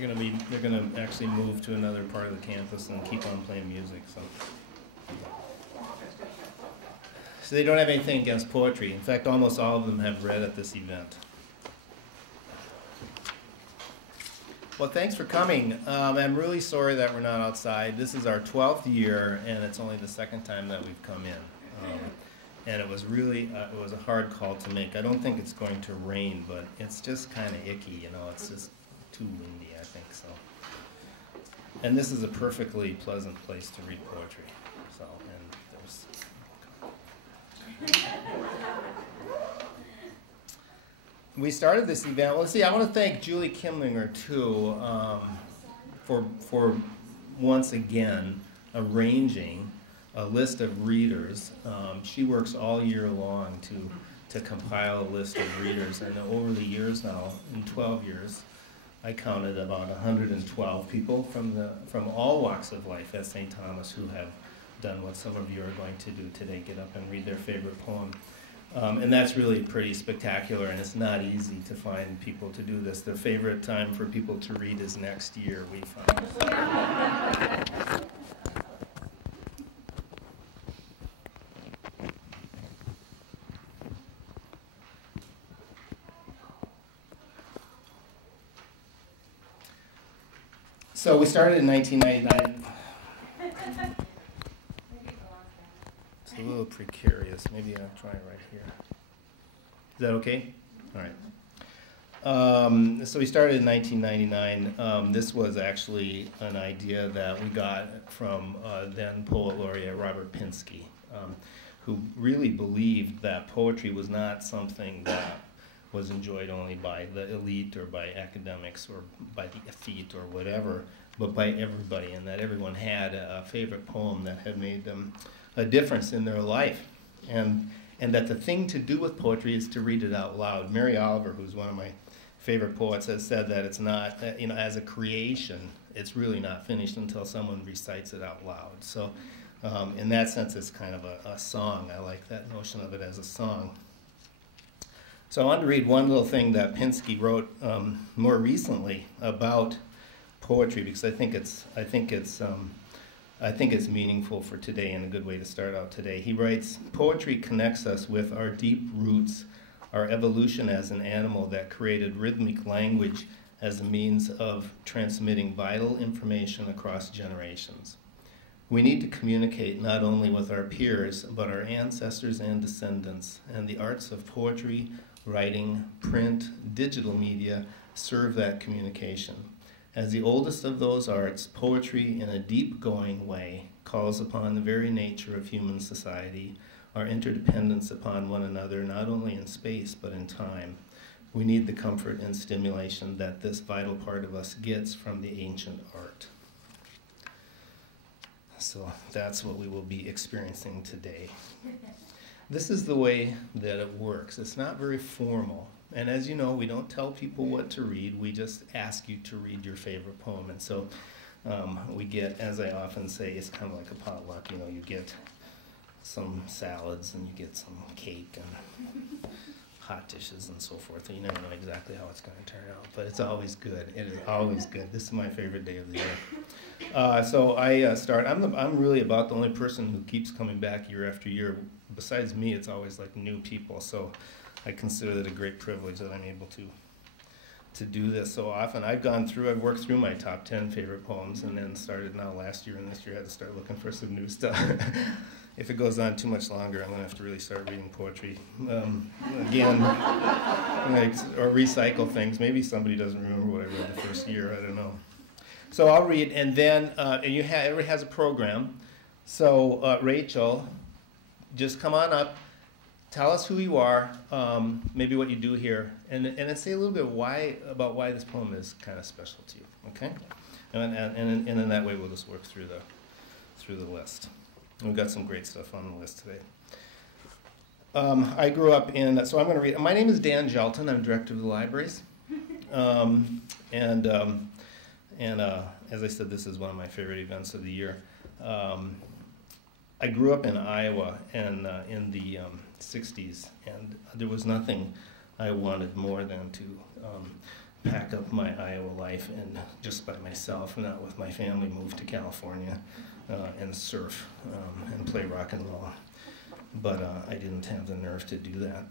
they're gonna actually move to another part of the campus and keep on playing music. So they don't have anything against poetry. In fact, almost all of them have read at this event. Well, thanks for coming. I'm really sorry that we're not outside. This is our 12th year, and it's only the second time that we've come in. And it was really, it was a hard call to make. I don't think it's going to rain, but it's just kind of icky, you know. It's just too windy, I think so. And this is a perfectly pleasant place to read poetry. So, and there's. We started this event. Well, see, I want to thank Julie Kimlinger too for once again arranging a list of readers. She works all year long to compile a list of readers, and over the years now, in 12 years, I counted about 112 people from all walks of life at St. Thomas who have done what some of you are going to do today, get up and read their favorite poem. And that's really pretty spectacular, and it's not easy to find people to do this. The favorite time for people to read is next year, we find. So we started in 1999. It's a little precarious. Maybe I'll try it right here. Is that okay? All right. So we started in 1999. This was actually an idea that we got from then poet laureate Robert Pinsky, who really believed that poetry was not something that was enjoyed only by the elite or by academics or by the effete or whatever, but by everybody, and that everyone had a favorite poem that had made them a difference in their life. And that the thing to do with poetry is to read it out loud. Mary Oliver, who's one of my favorite poets, has said that it's not, you know, as a creation, it's really not finished until someone recites it out loud. So in that sense, it's kind of a song. I like that notion of it as a song. So I wanted to read one little thing that Pinsky wrote more recently about poetry, because I think it's meaningful for today and a good way to start out today. He writes, "Poetry connects us with our deep roots, our evolution as an animal that created rhythmic language as a means of transmitting vital information across generations. We need to communicate not only with our peers, but our ancestors and descendants, and the arts of poetry, writing, print, digital media serve that communication. As the oldest of those arts, poetry, in a deep-going way, calls upon the very nature of human society, our interdependence upon one another, not only in space, but in time. We need the comfort and stimulation that this vital part of us gets from the ancient art." So that's what we will be experiencing today. This is the way that it works. It's not very formal. And as you know, we don't tell people what to read. We just ask you to read your favorite poem. And so we get, as I often say, it's kind of like a potluck. You know, you get some salads and you get some cake and hot dishes and so forth. And you never know exactly how it's going to turn out. But it's always good. It is always good. This is my favorite day of the year. So I start. I'm really about the only person who keeps coming back year after year. Besides me, it's always like new people. So I consider it a great privilege that I'm able to do this so often. I've worked through my top 10 favorite poems, and then started now last year, and this year I had to start looking for some new stuff. If it goes on too much longer, I'm going to have to really start reading poetry again, or recycle things. Maybe somebody doesn't remember what I read the first year. I don't know. So I'll read, and then and everybody has a program. So Rachel, just come on up. Tell us who you are, maybe what you do here, and then say a little bit about why this poem is kind of special to you, okay? And in that way, we'll just work through the list. And we've got some great stuff on the list today. I grew up so I'm going to read. My name is Dan Gjelten. I'm director of the libraries, and as I said, this is one of my favorite events of the year. I grew up in Iowa and in the 60s, and there was nothing I wanted more than pack up my Iowa life and just by myself, not with my family, move to California and surf and play rock and roll. But I didn't have the nerve to do that.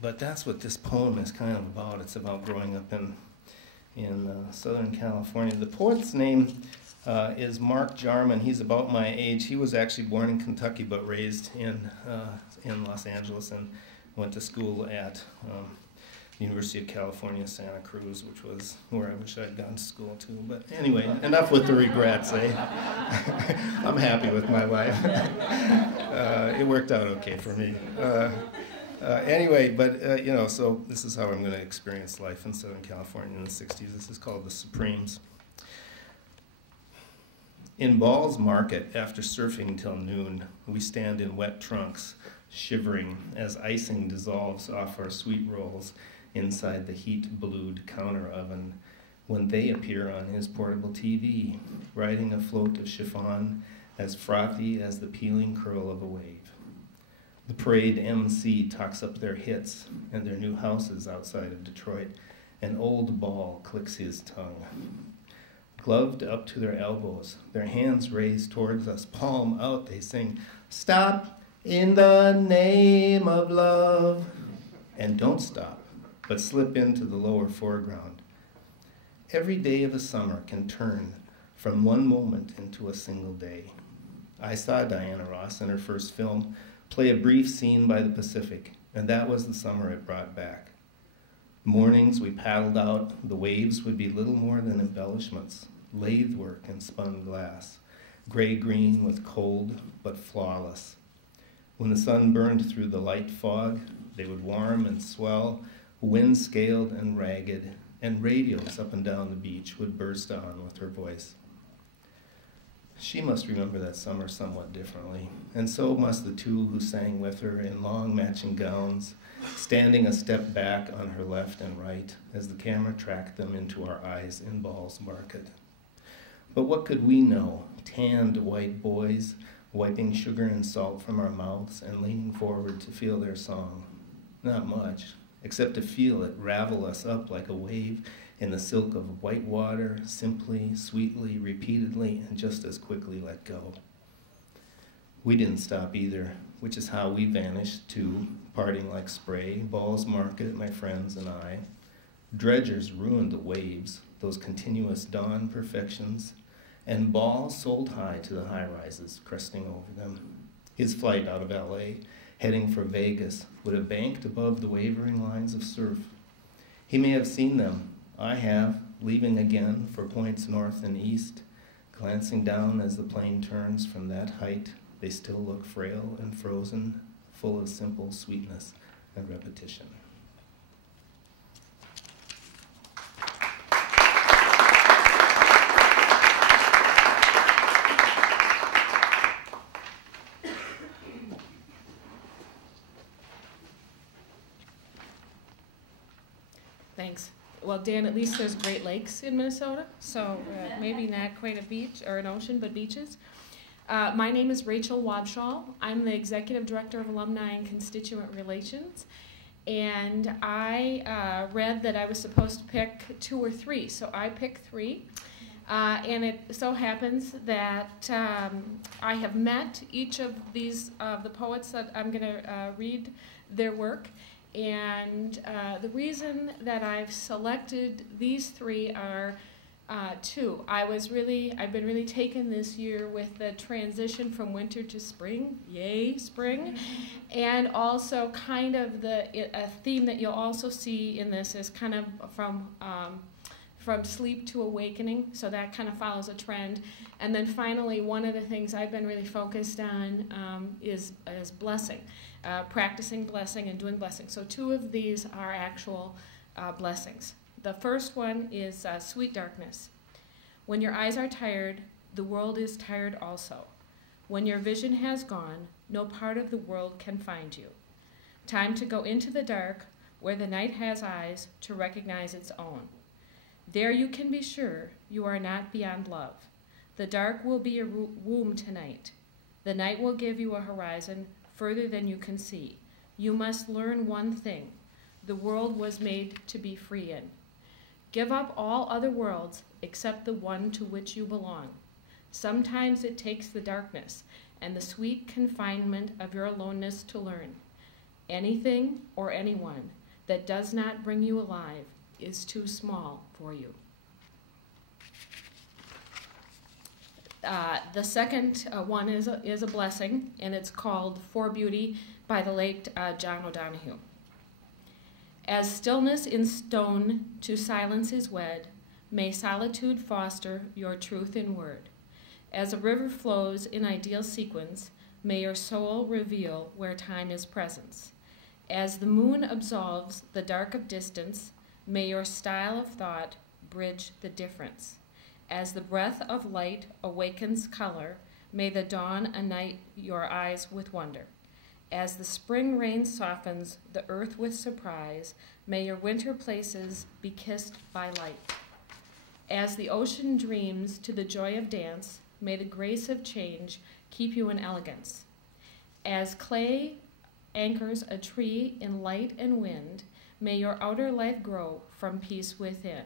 But that's what this poem is kind of about. It's about growing up in Southern California. The poet's name is Mark Jarman. He's about my age. He was actually born in Kentucky but raised in Los Angeles and went to school at University of California, Santa Cruz, which was where I wish I'd gone to school too. But anyway, enough with the regrets, eh? I'm happy with my life. It worked out okay for me. Anyway, but you know, so this is how I'm going to experience life in Southern California in the 60s. This is called The Supremes. In Ball's Market, after surfing till noon, we stand in wet trunks, shivering as icing dissolves off our sweet rolls inside the heat-blued counter oven when they appear on his portable TV, riding a float of chiffon as frothy as the peeling curl of a wave. The parade MC talks up their hits and their new houses outside of Detroit, and old Ball clicks his tongue. Gloved up to their elbows, their hands raised towards us, palm out, they sing, "Stop in the name of love." And don't stop, but slip into the lower foreground. Every day of a summer can turn from one moment into a single day. I saw Diana Ross in her first film play a brief scene by the Pacific, and that was the summer it brought back. Mornings we paddled out, the waves would be little more than embellishments, lathe work and spun glass, gray-green with cold but flawless. When the sun burned through the light fog, they would warm and swell, wind-scaled and ragged, and radios up and down the beach would burst on with her voice. She must remember that summer somewhat differently, and so must the two who sang with her in long matching gowns, standing a step back on her left and right as the camera tracked them into our eyes in Ball's Market. But what could we know, tanned white boys, wiping sugar and salt from our mouths and leaning forward to feel their song? Not much, except to feel it ravel us up like a wave in the silk of white water, simply, sweetly, repeatedly, and just as quickly let go. We didn't stop either, which is how we vanished too, parting like spray, Ball's Market, my friends and I. Dredgers ruined the waves, those continuous dawn perfections, and Ball sold high to the high-rises, cresting over them. His flight out of LA, heading for Vegas, would have banked above the wavering lines of surf. He may have seen them. I have, leaving again for points north and east, glancing down as the plane turns from that height, they still look frail and frozen, full of simple sweetness and repetition. Thanks. Well, Dan, at least there's Great Lakes in Minnesota, so maybe not quite a beach or an ocean, but beaches. My name is Rachel Wobschall. I'm the Executive Director of Alumni and Constituent Relations, and I read that I was supposed to pick 2 or 3, so I picked 3. And it so happens that I have met each of these the poets that I'm going to read their work. And the reason that I've selected these 3 are 2. I've been really taken this year with the transition from winter to spring, yay, spring, and also kind of a theme that you'll also see in this is kind of from sleep to awakening, so that kind of follows a trend. And then finally, one of the things I've been really focused on is blessing. Practicing blessing and doing blessing. So 2 of these are actual blessings. The first one is Sweet Darkness. When your eyes are tired, the world is tired also. When your vision has gone, no part of the world can find you. Time to go into the dark, where the night has eyes to recognize its own. There you can be sure you are not beyond love. The dark will be a womb tonight. The night will give you a horizon further than you can see. You must learn one thing. the world was made to be free in. Give up all other worlds except the one to which you belong. Sometimes it takes the darkness and the sweet confinement of your aloneness to learn. Anything or anyone that does not bring you alive is too small for you. The second one is a blessing, and it's called For Beauty by the late John Donohue. As stillness in stone to silence is wed, may solitude foster your truth in word. As a river flows in ideal sequence, may your soul reveal where time is presence. As the moon absolves the dark of distance, may your style of thought bridge the difference. As the breath of light awakens color, may the dawn unite your eyes with wonder. As the spring rain softens the earth with surprise, may your winter places be kissed by light. As the ocean dreams to the joy of dance, may the grace of change keep you in elegance. As clay anchors a tree in light and wind, may your outer life grow from peace within.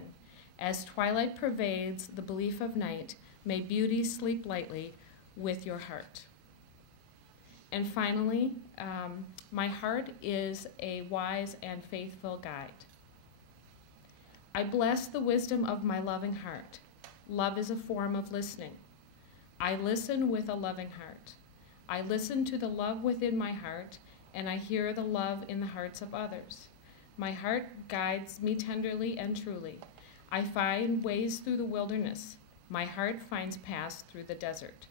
As twilight pervades the belief of night, may beauty sleep lightly with your heart. And finally, my heart is a wise and faithful guide. I bless the wisdom of my loving heart. Love is a form of listening. I listen with a loving heart. I listen to the love within my heart, and I hear the love in the hearts of others. My heart guides me tenderly and truly. I find ways through the wilderness. My heart finds paths through the desert.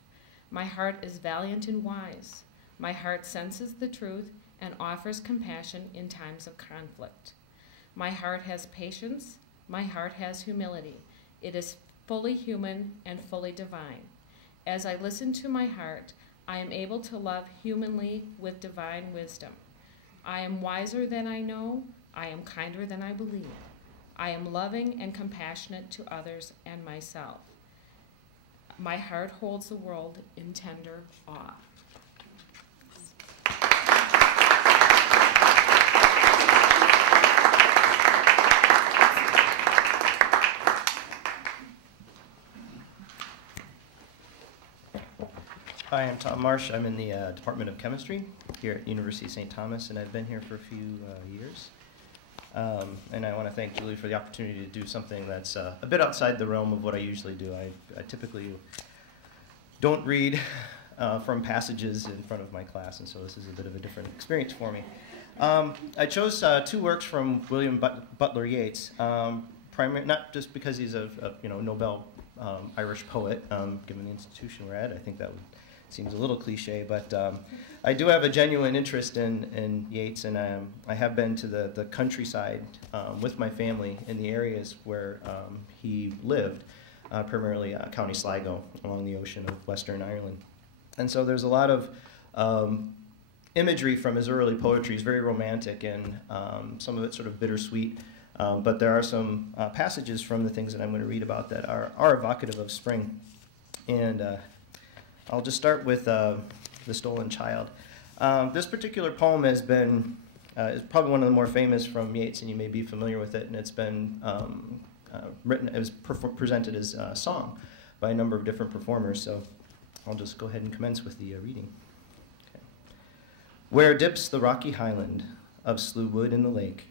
My heart is valiant and wise. My heart senses the truth and offers compassion in times of conflict. My heart has patience. My heart has humility. It is fully human and fully divine. As I listen to my heart, I am able to love humanly with divine wisdom. I am wiser than I know. I am kinder than I believe. I am loving and compassionate to others and myself. My heart holds the world in tender awe. Hi, I'm Tom Marsh. I'm in the Department of Chemistry here at University of St. Thomas, and I've been here for a few years. And I want to thank Julie for the opportunity to do something that's a bit outside the realm of what I usually do. I typically don't read from passages in front of my class, and so this is a bit of a different experience for me. I chose two works from William Butler Yeats, not just because he's a Nobel Irish poet, given the institution we're at. I think that seems a little cliche, but I do have a genuine interest in Yeats, and I have been to the countryside with my family in the areas where he lived, primarily County Sligo, along the ocean of Western Ireland. And so there's a lot of imagery from his early poetry. He's very romantic, and some of it's sort of bittersweet, but there are some passages from the things that I'm going to read about that are evocative of spring. And I'll just start with The Stolen Child. This particular poem has been, is probably one of the more famous from Yeats, and you may be familiar with it, and it's been written, it was presented as a song by a number of different performers, so I'll just go ahead and commence with the reading. Okay. Where dips the rocky highland of Slough Wood in the lake,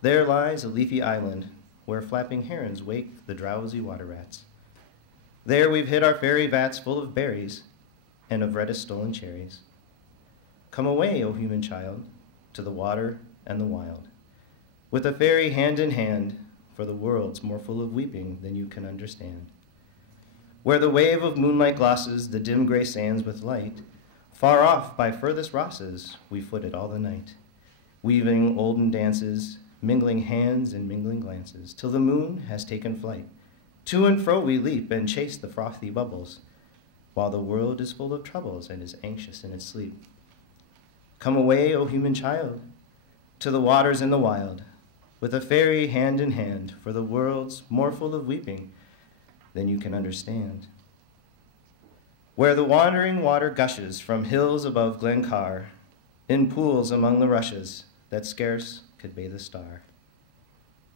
there lies a leafy island where flapping herons wake the drowsy water rats. There we've hid our fairy vats full of berries and of reddest stolen cherries. Come away, O human child, to the water and the wild, with a fairy hand in hand, for the world's more full of weeping than you can understand. Where the wave of moonlight glosses the dim gray sands with light, far off by furthest Rosses we footed all the night, weaving olden dances, mingling hands and mingling glances, till the moon has taken flight. To and fro we leap and chase the frothy bubbles, while the world is full of troubles and is anxious in its sleep. Come away, O human child, to the waters and the wild, with a fairy hand in hand, for the world's more full of weeping than you can understand. Where the wandering water gushes from hills above Glencar, in pools among the rushes that scarce could bathe a star.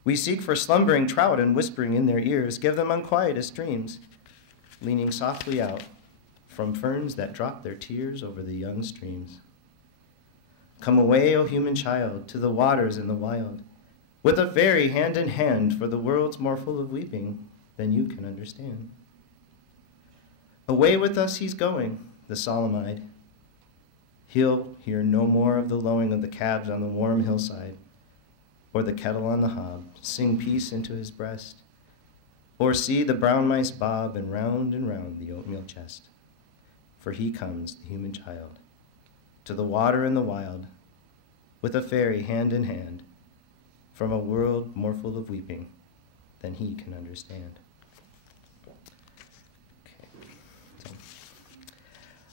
We seek for slumbering trout and whispering in their ears, give them unquietest dreams, leaning softly out from ferns that drop their tears over the young streams. Come away, O human child, to the waters in the wild, with a fairy hand in hand, for the world's more full of weeping than you can understand. Away with us he's going, the solemn-eyed. He'll hear no more of the lowing of the calves on the warm hillside, or the kettle on the hob sing peace into his breast, or see the brown mice bob and round the oatmeal chest. For he comes, the human child, to the water in the wild, with a fairy hand in hand, from a world more full of weeping than he can understand.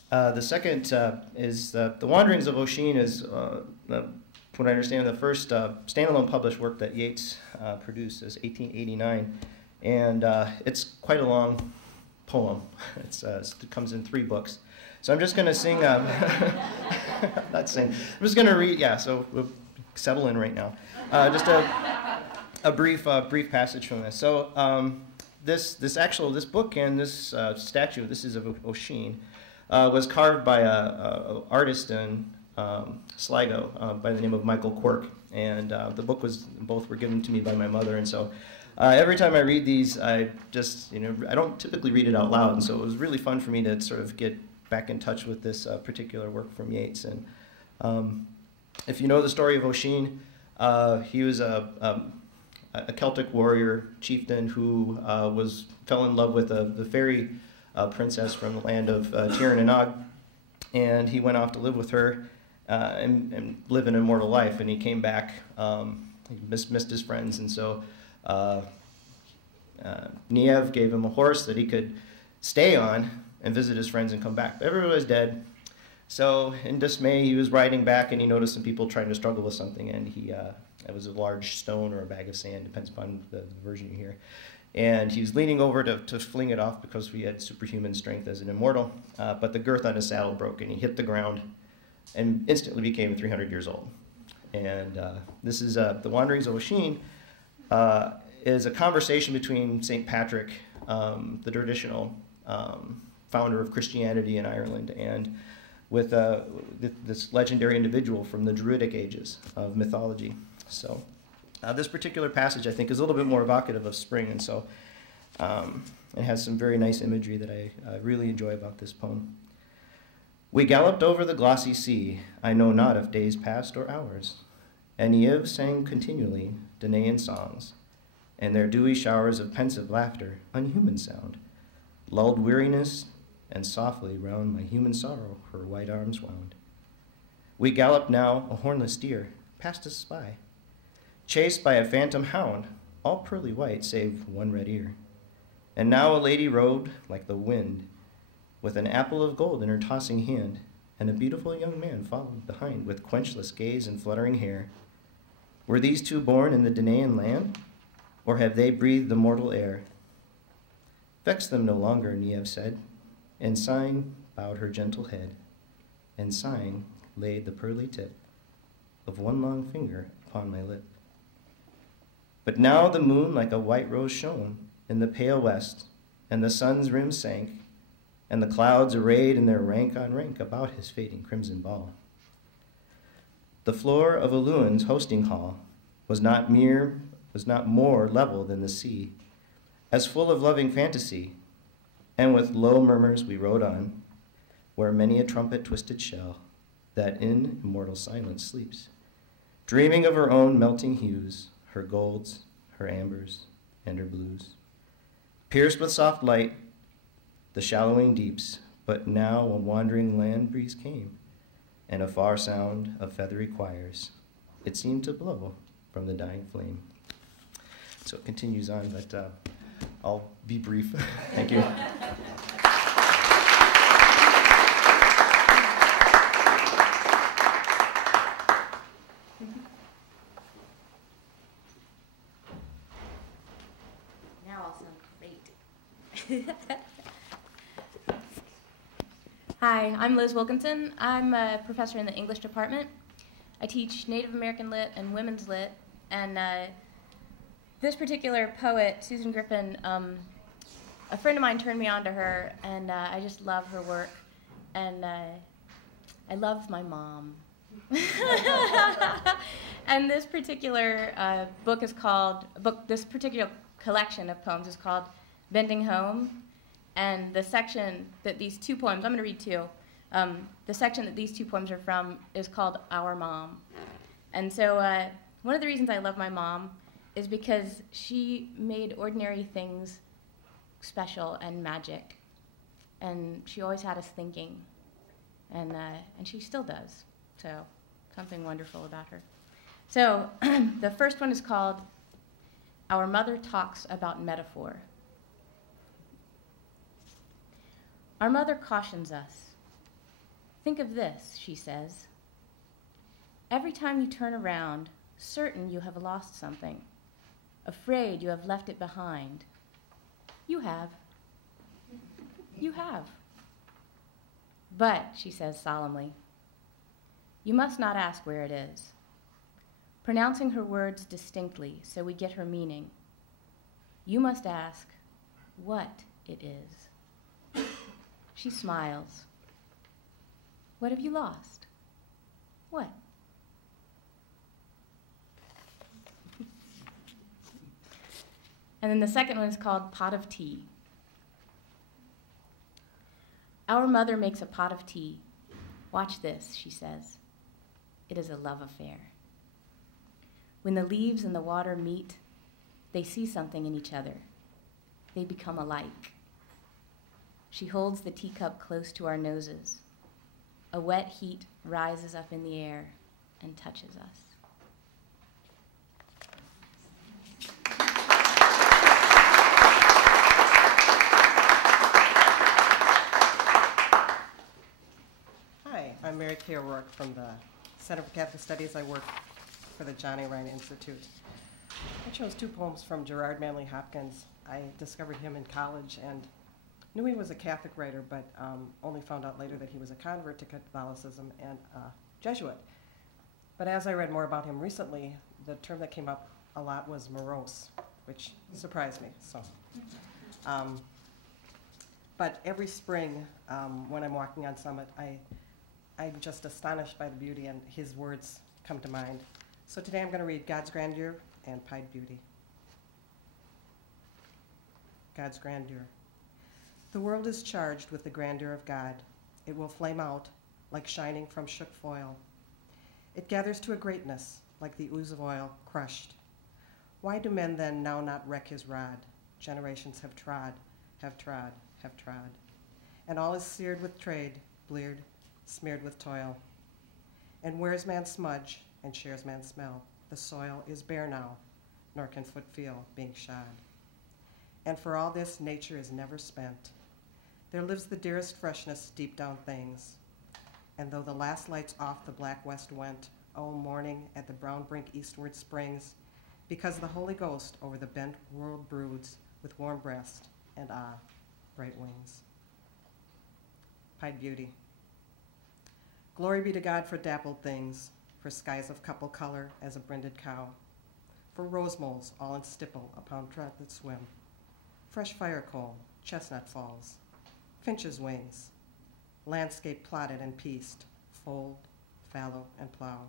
The second is The Wanderings of Oisin is, what I understand, the first standalone published work that Yeats produced is 1889, and it's quite a long poem. It comes in 3 books. So I'm just going to sing, not sing, I'm just going to read, so we'll settle in right now. Just a brief passage from this. So this book and this statue, this is of Oisin, was carved by an artist in Sligo by the name of Michael Quirk, and both were given to me by my mother, and so every time I read these, I just, I don't typically read it out loud, and so it was really fun for me to sort of get back in touch with this particular work from Yeats. And if you know the story of Oisin, he was a Celtic warrior chieftain who fell in love with the fairy princess from the land of Tír and Og, and he went off to live with her and live an immortal life. And he came back, he missed his friends, and so Niev gave him a horse that he could stay on and visit his friends and come back. But everyone was dead. So in dismay, he was riding back, and he noticed some people trying to struggle with something, and it was a large stone or a bag of sand, depends upon the version you hear. And he was leaning over to fling it off because he had superhuman strength as an immortal, but the girth on his saddle broke, and he hit the ground and instantly became 300 years old. And this is The Wanderings of Oisin, is a conversation between St. Patrick, the traditional founder of Christianity in Ireland, and with this legendary individual from the Druidic ages of mythology. So this particular passage, I think, is a little bit more evocative of spring, and so it has some very nice imagery that I really enjoy about this poem. We galloped over the glossy sea, I know not if days passed or hours, and Yeats sang continually Danaan songs, and their dewy showers of pensive laughter, unhuman sound, lulled weariness, and softly round my human sorrow her white arms wound. We galloped now, a hornless deer, passed us by, chased by a phantom hound, all pearly white save one red ear. And now a lady rode like the wind, with an apple of gold in her tossing hand, and a beautiful young man followed behind with quenchless gaze and fluttering hair. Were these two born in the Danaan land, or have they breathed the mortal air? Vex them no longer, Niev said, and sighing bowed her gentle head, and sighing laid the pearly tip of one long finger upon my lip. But now the moon like a white rose shone in the pale west, and the sun's rim sank, and the clouds arrayed in their rank on rank about his fading crimson ball. The floor of Aluin's hosting hall was not more level than the sea, as full of loving fantasy, and with low murmurs we rode on, where many a trumpet twisted shell, that in immortal silence sleeps, dreaming of her own melting hues, her golds, her ambers, and her blues. Pierced with soft light, the shallowing deeps, but now a wandering land breeze came, and a far sound of feathery choirs, it seemed to blow from the dying flame. So it continues on, but I'll be brief. Thank you. Now I'll sound great. Hi, I'm Liz Wilkinson. I'm a professor in the English department. I teach Native American Lit and Women's Lit, and this particular poet, Susan Griffin, a friend of mine turned me on to her, and I just love her work, and I love my mom. And this particular this particular collection of poems is called Bending Home, and the section that these two poems, I'm going to read two, the section that these two poems are from is called Our Mom. And so one of the reasons I love my mom is because she made ordinary things special and magic, and she always had us thinking, and she still does, so something wonderful about her. So the first one is called Our Mother Talks About Metaphor. Our mother cautions us. Think of this, she says. Every time you turn around, certain you have lost something, afraid you have left it behind. You have. You have. But, she says solemnly, you must not ask where it is. Pronouncing her words distinctly so we get her meaning, you must ask what it is. She smiles. What have you lost? What? And then the second one is called Pot of Tea. Our mother makes a pot of tea. Watch this, she says. It is a love affair. When the leaves and the water meet, they see something in each other. They become alike. She holds the teacup close to our noses. A wet heat rises up in the air and touches us. Hi, I'm Mary Kay O'Rourke from the Center for Catholic Studies. I work for the Johnny Ryan Institute. I chose two poems from Gerard Manley Hopkins. I discovered him in college and knew he was a Catholic writer, but only found out later that he was a convert to Catholicism and a Jesuit. But as I read more about him recently, the term that came up a lot was morose, which surprised me. So, but every spring when I'm walking on Summit, I'm just astonished by the beauty, and his words come to mind. So today I'm going to read God's Grandeur and Pied Beauty. God's Grandeur. The world is charged with the grandeur of God. It will flame out like shining from shook foil. It gathers to a greatness like the ooze of oil crushed. Why do men then now not wreck his rod? Generations have trod, have trod, have trod. And all is seared with trade, bleared, smeared with toil. And wears man smudge and shares man smell. The soil is bare now, nor can foot feel being shod. And for all this, nature is never spent. There lives the dearest freshness deep down things. And though the last lights off the black west went, oh, morning at the brown brink eastward springs, because the Holy Ghost over the bent world broods with warm breast and bright wings. Pied Beauty. Glory be to God for dappled things, for skies of couple color as a brinded cow, for rose moles all in stipple upon trout that swim, fresh fire coal, chestnut falls, finch's wings, landscape plotted and pieced, fold, fallow, and plow.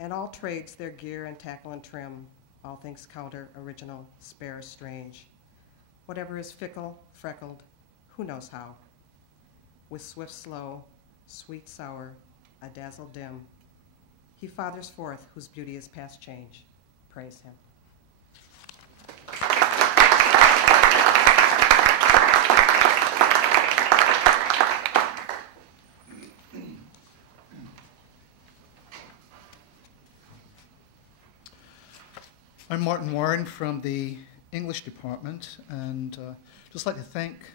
And all trades their gear and tackle and trim, all things counter, original, spare, strange. Whatever is fickle, freckled, who knows how? With swift, slow, sweet, sour, a dazzle dim, he fathers forth whose beauty is past change. Praise him. I'm Martin Warren from the English department, and just like to thank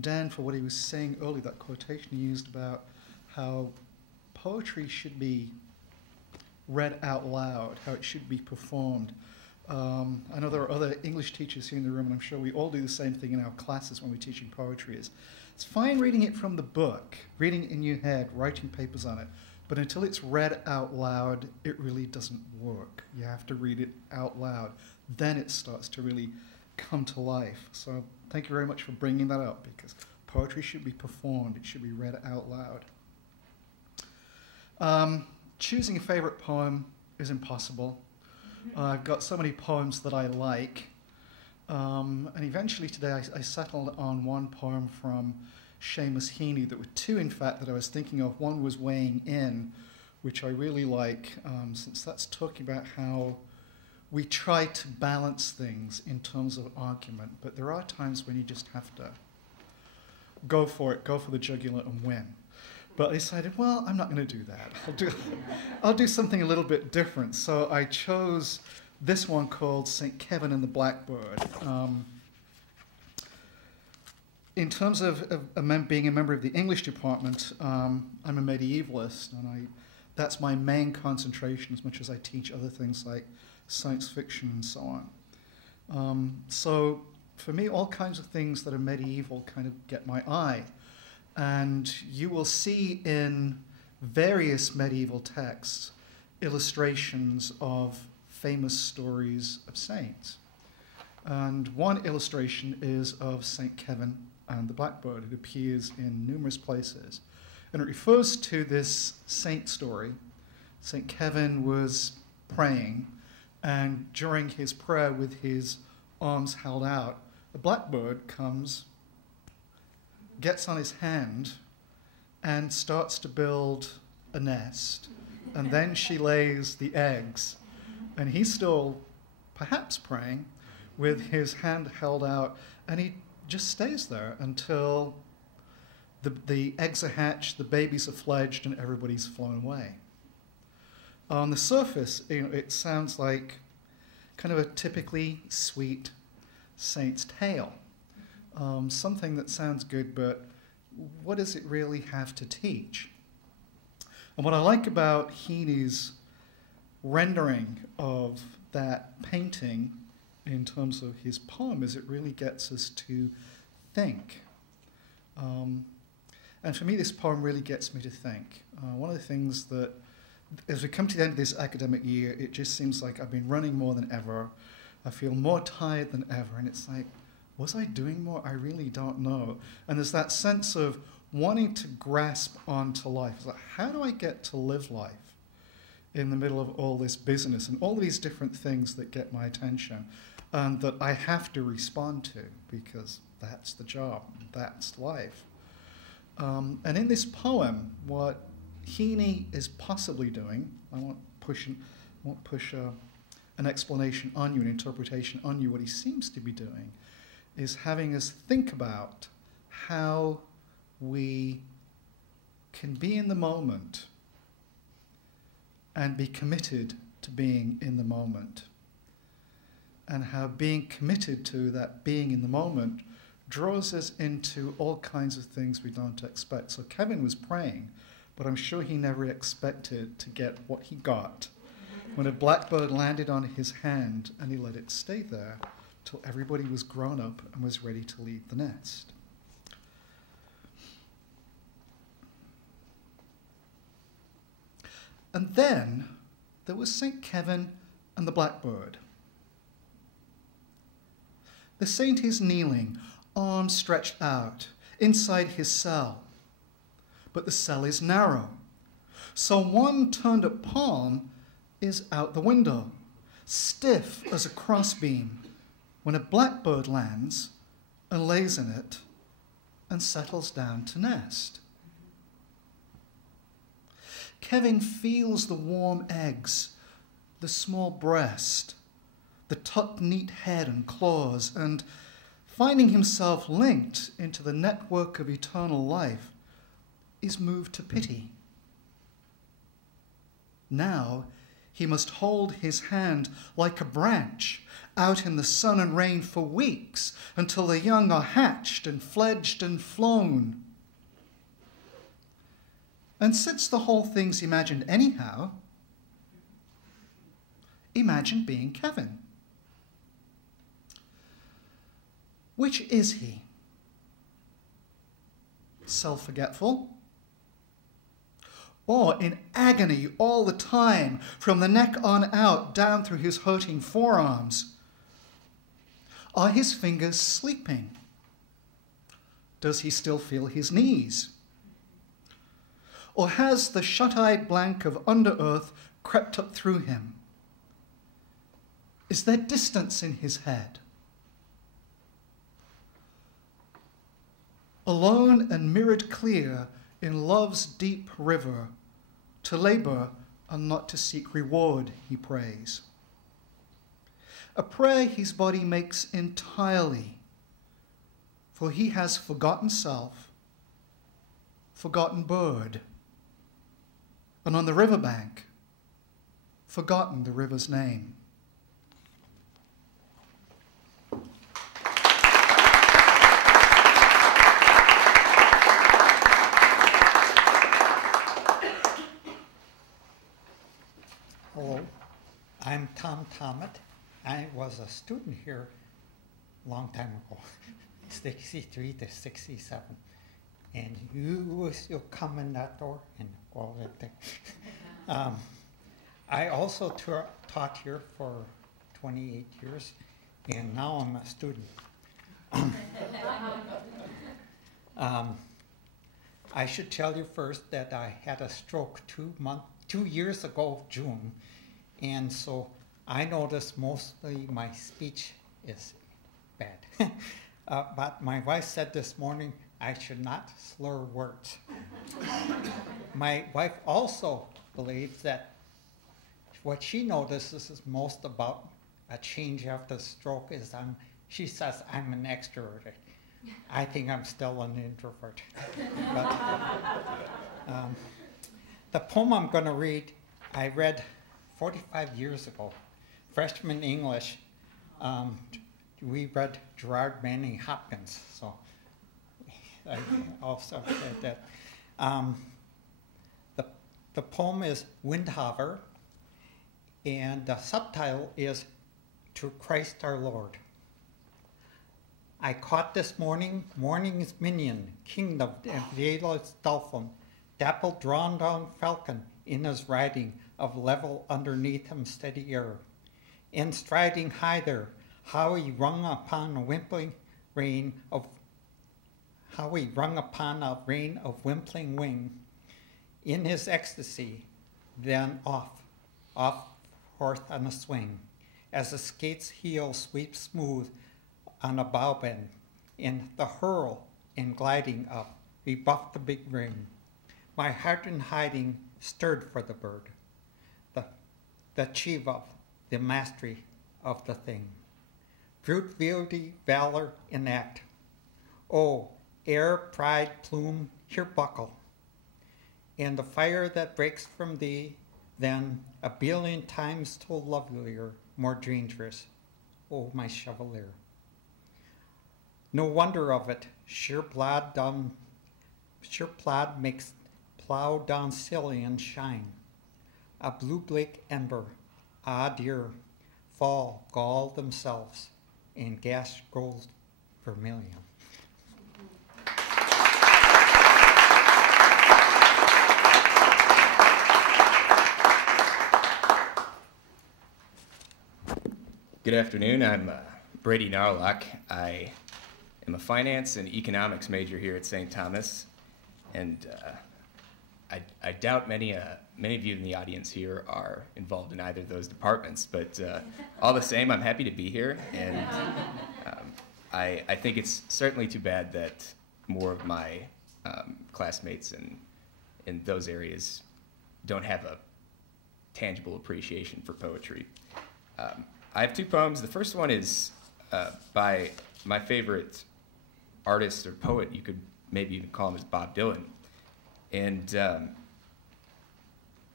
Dan for what he was saying earlier, that quotation he used about how poetry should be read out loud, how it should be performed. I know there are other English teachers here in the room, and I'm sure we all do the same thing in our classes when we're teaching poetry. It's fine reading it from the book, reading it in your head, writing papers on it. But until it's read out loud, it really doesn't work. You have to read it out loud. Then it starts to really come to life. So thank you very much for bringing that up, because poetry should be performed. It should be read out loud. Choosing a favorite poem is impossible. I've got so many poems that I like. And eventually today I settled on one poem from Seamus Heaney. There were two, in fact, that I was thinking of. One was Weighing In, which I really like, since that's talking about how we try to balance things in terms of argument, but there are times when you just have to go for it, go for the jugular and win. But I decided, well, I'm not going to do that. I'll do something a little bit different. So I chose this one called St. Kevin and the Blackbird. In terms of being a member of the English department, I'm a medievalist, and that's my main concentration, as much as I teach other things like science fiction and so on. So for me, all kinds of things that are medieval kind of get my eye. And you will see in various medieval texts illustrations of famous stories of saints. And one illustration is of St. Kevin and the Blackbird. It appears in numerous places. And it refers to this saint story. St. Kevin was praying, and during his prayer with his arms held out, the blackbird comes, gets on his hand, and starts to build a nest. And then she lays the eggs. And he's still perhaps praying with his hand held out, and he just stays there until the eggs are hatched, the babies are fledged, and everybody's flown away. On the surface, it sounds like kind of a typically sweet saint's tale. Something that sounds good, but what does it really have to teach? And what I like about Heaney's rendering of that painting in terms of his poem is it really gets us to think. And for me, this poem really gets me to think. One of the things that, as we come to the end of this academic year, it just seems like I've been running more than ever. I feel more tired than ever, and it's like, was I doing more? I really don't know. And there's that sense of wanting to grasp onto life. It's like, how do I get to live life in the middle of all this business and all these different things that get my attention and that I have to respond to, because that's the job, that's life. And in this poem, what Heaney is possibly doing, I won't push an explanation on you, an interpretation on you, what he seems to be doing is having us think about how we can be in the moment and be committed to being in the moment, and how being committed to that being in the moment draws us into all kinds of things we don't expect. So Kevin was praying, but I'm sure he never expected to get what he got when a blackbird landed on his hand and he let it stay there till everybody was grown up and was ready to leave the nest. And then there was St. Kevin and the Blackbird. The saint is kneeling, arms stretched out, inside his cell. But the cell is narrow. So one turned-up palm is out the window, stiff as a crossbeam, when a blackbird lands and lays in it and settles down to nest. Kevin feels the warm eggs, the small breast, the tucked neat head and claws, and finding himself linked into the network of eternal life, is moved to pity. Now he must hold his hand like a branch out in the sun and rain for weeks until the young are hatched and fledged and flown. And since the whole thing's imagined anyhow, imagine being Kevin. Which is he? Self-forgetful? or in agony all the time, from the neck on out, down through his hurting forearms? Are his fingers sleeping? Does he still feel his knees? Or has the shut-eyed blank of under-earth crept up through him? Is there distance in his head? Alone and mirrored clear in love's deep river, to labor and not to seek reward, he prays. A prayer his body makes entirely, for he has forgotten self, forgotten bird, and on the riverbank, forgotten the river's name. Hello, I'm Tommet. I was a student here a long time ago, 63 to 67. And you'll come in that door and all that thing. I also taught here for 28 years, and now I'm a student. I should tell you first that I had a stroke 2 years ago, June, and so I notice mostly my speech is bad. But my wife said this morning I should not slur words. My wife also believes that what she notices is most about a change after stroke is she says I'm an extrovert. I think I'm still an introvert. But, the poem I'm going to read, I read 45 years ago, freshman English. We read Gerard, Manley, Hopkins, so I also said that. The poem is Windhover, and the subtitle is To Christ our Lord. I caught this morning's minion, king of Vela's dolphin, dappled drawn down falcon in his riding of level underneath him steady air. In striding high there, how he rung upon a rain of wimpling wing. In his ecstasy, then off forth on a swing, as a skate's heel sweeps smooth on a bow bend, in the hurl and gliding up, rebuffed the big ring. My heart in hiding stirred for the bird, the chief of the mastery of the thing. Brute beauty, valor in act. Oh, air, pride, plume, here buckle. And the fire that breaks from thee, then a billion times told lovelier, more dangerous. Oh, my chevalier. No wonder of it, sheer plod makes plow down silly and shine. A blue blake ember, ah dear, fall gall themselves, and gas gold vermilion. Good afternoon, I'm Brady Narloch. I am a finance and economics major here at St. Thomas, and I doubt many of you in the audience here are involved in either of those departments, but all the same, I'm happy to be here, and I think it's certainly too bad that more of my classmates in those areas don't have a tangible appreciation for poetry. I have two poems. The first one is by my favorite artist or poet, you could maybe even call him as Bob Dylan. And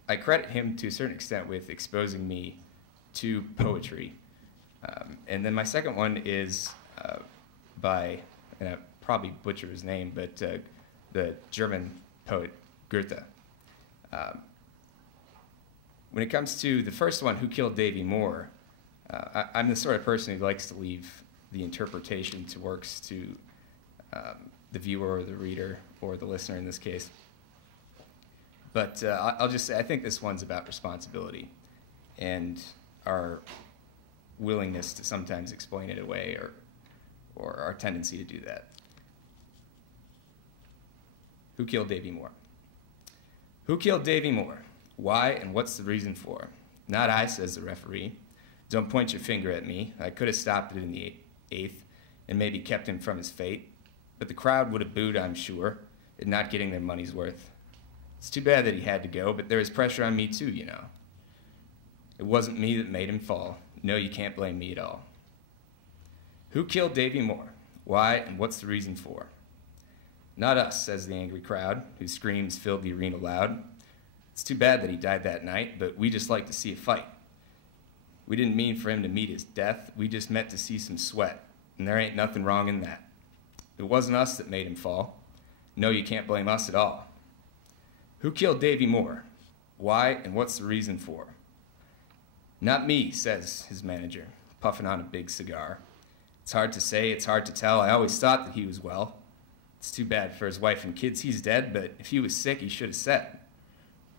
I credit him to a certain extent with exposing me to poetry. And then my second one is by, and I probably butcher his name, but the German poet Goethe. When it comes to the first one, Who Killed Davey Moore, I'm the sort of person who likes to leave the interpretation to works to the viewer or the reader or the listener in this case. But I'll just say I think this one's about responsibility and our willingness to sometimes explain it away or our tendency to do that. Who killed Davey Moore? Who killed Davey Moore? Why and what's the reason for? Not I, says the referee. Don't point your finger at me. I could have stopped it in the eighth and maybe kept him from his fate. But the crowd would have booed, I'm sure, at not getting their money's worth. It's too bad that he had to go, but there was pressure on me too, you know. It wasn't me that made him fall. No, you can't blame me at all. Who killed Davey Moore? Why and what's the reason for? Not us, says the angry crowd, whose screams filled the arena loud. It's too bad that he died that night, but we just like to see a fight. We didn't mean for him to meet his death. We just meant to see some sweat, and there ain't nothing wrong in that. It wasn't us that made him fall. No, you can't blame us at all. Who killed Davey Moore? Why and what's the reason for? Not me, says his manager, puffing on a big cigar. It's hard to say, it's hard to tell. I always thought that he was well. It's too bad for his wife and kids. He's dead, but if he was sick, he should have said.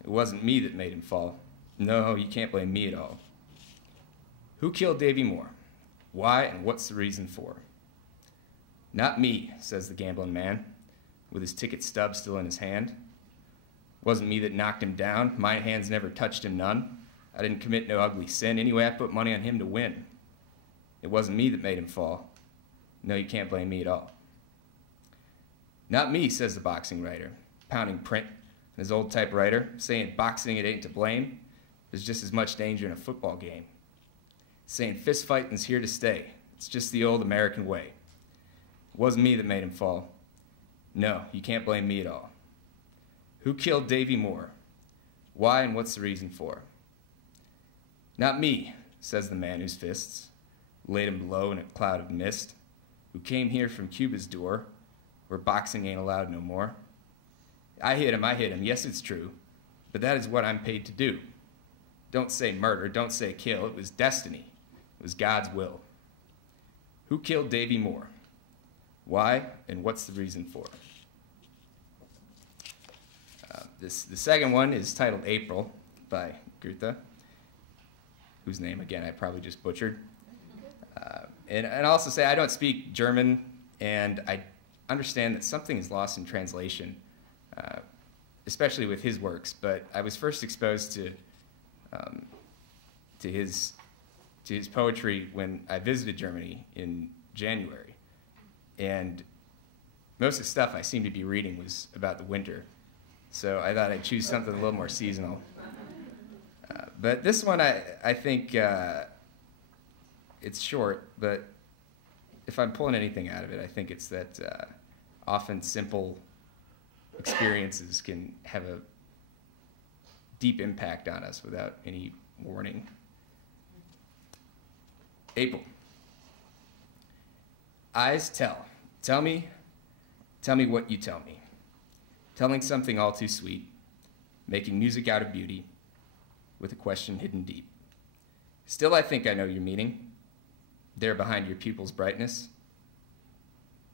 It wasn't me that made him fall. No, you can't blame me at all. Who killed Davey Moore? Why and what's the reason for? Not me, says the gambling man, with his ticket stub still in his hand. Wasn't me that knocked him down. My hands never touched him none. I didn't commit no ugly sin. Anyway, I put money on him to win. It wasn't me that made him fall. No, you can't blame me at all. Not me, says the boxing writer, pounding print on his old typewriter, saying boxing it ain't to blame. There's just as much danger in a football game. Saying fist fighting's here to stay. It's just the old American way. It wasn't me that made him fall. No, you can't blame me at all. Who killed Davey Moore? Why and what's the reason for? Not me, says the man whose fists laid him low in a cloud of mist, who came here from Cuba's door, where boxing ain't allowed no more. I hit him, yes, it's true, but that is what I'm paid to do. Don't say murder, don't say kill, it was destiny, it was God's will. Who killed Davey Moore? Why, and what's the reason for? The second one is titled April by Goethe, whose name, again, I probably just butchered. And I'll also say I don't speak German, and I understand that something is lost in translation, especially with his works. But I was first exposed to his poetry when I visited Germany in January, and most of the stuff I seemed to be reading was about the winter. So I thought I'd choose something a little more seasonal. But this one, I think it's short, but if I'm pulling anything out of it, I think it's that often simple experiences can have a deep impact on us without any warning. April. Eyes tell. Tell me what you tell me. Telling something all too sweet, making music out of beauty, with a question hidden deep. Still I think I know your meaning, there behind your pupil's brightness.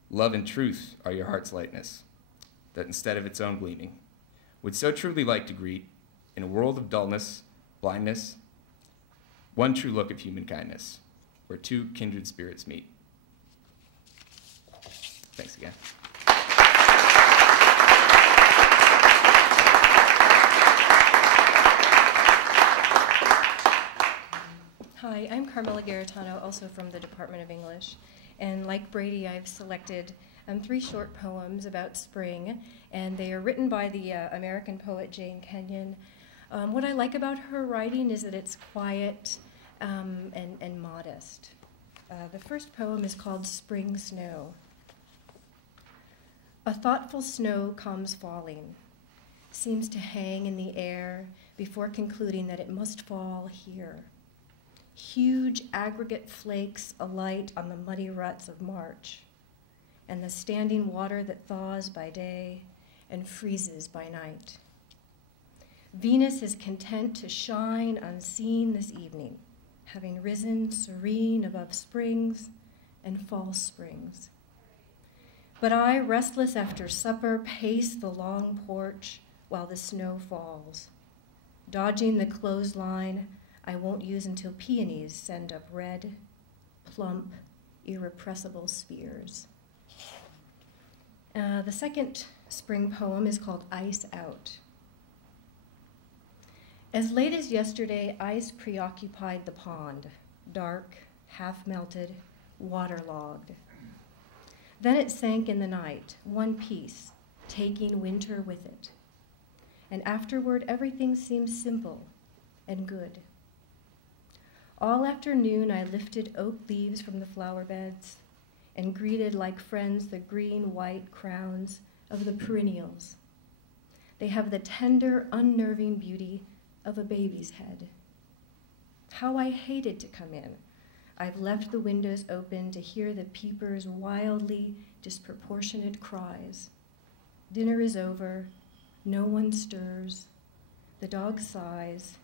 Love and truth are your heart's lightness, that instead of its own gleaming, would so truly like to greet, in a world of dullness, blindness, one true look of human kindness, where two kindred spirits meet. Thanks again. Hi, I'm Carmela Garritano, also from the Department of English. And like Brady, I've selected 3 short poems about spring, and they are written by the American poet Jane Kenyon. What I like about her writing is that it's quiet and modest. The first poem is called Spring Snow. A thoughtful snow comes falling, seems to hang in the air before concluding that it must fall here. Huge aggregate flakes alight on the muddy ruts of March, and the standing water that thaws by day and freezes by night. Venus is content to shine unseen this evening, having risen serene above springs and false springs. But I, restless after supper, pace the long porch, while the snow falls. Dodging the clothesline I won't use until peonies send up red, plump, irrepressible spears. The second spring poem is called Ice Out. As late as yesterday, ice preoccupied the pond, dark, half-melted, waterlogged. Then it sank in the night, one piece, taking winter with it. And afterward, everything seemed simple and good. All afternoon, I lifted oak leaves from the flower beds and greeted like friends the green, white crowns of the perennials. They have the tender, unnerving beauty of a baby's head. How I hated to come in. I've left the windows open to hear the peepers' wildly disproportionate cries. Dinner is over. No one stirs. The dog sighs,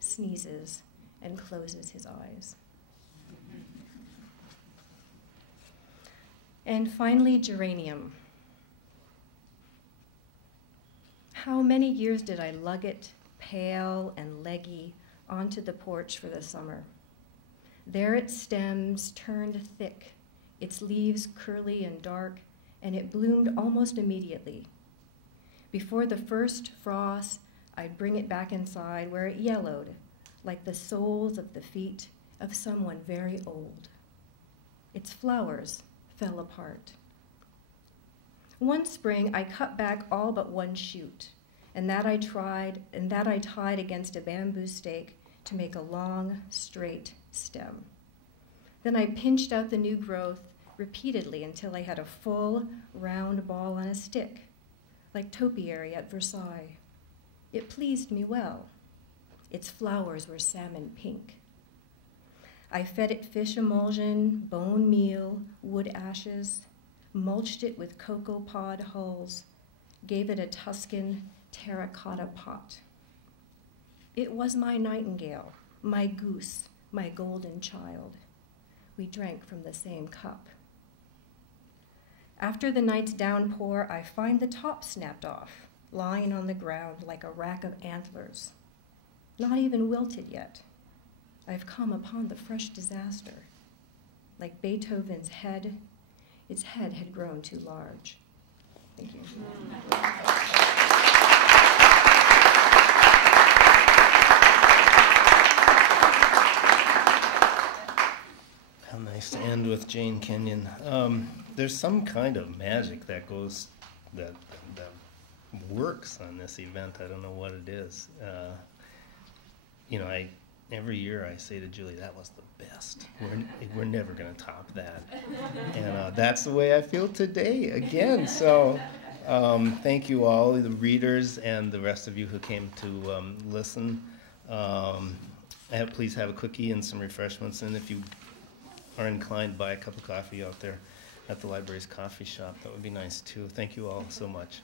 sneezes, and closes his eyes. And finally, Geranium. How many years did I lug it, pale and leggy, onto the porch for the summer? There its stems turned thick, its leaves curly and dark, and it bloomed almost immediately. Before the first frost, I'd bring it back inside where it yellowed, like the soles of the feet of someone very old. Its flowers fell apart. One spring, I cut back all but one shoot, and that I tied against a bamboo stake to make a long, straight stem. Then I pinched out the new growth repeatedly until I had a full, round ball on a stick, like topiary at Versailles. It pleased me well. Its flowers were salmon pink. I fed it fish emulsion, bone meal, wood ashes, mulched it with cocoa pod hulls, gave it a Tuscan terracotta pot. It was my nightingale, my goose, my golden child. We drank from the same cup. After the night's downpour, I find the top snapped off, lying on the ground like a rack of antlers, not even wilted yet. I've come upon the fresh disaster. Like Beethoven's head, its head had grown too large. Thank you. How nice to end with Jane Kenyon. There's some kind of magic that goes, that works on this event. I don't know what it is. Every year I say to Julie, that was the best. We're never going to top that. And that's the way I feel today, again. So thank you all, the readers and the rest of you who came to listen. Please have a cookie and some refreshments. And if you are inclined, buy a cup of coffee out there at the library's coffee shop. That would be nice, too. Thank you all so much.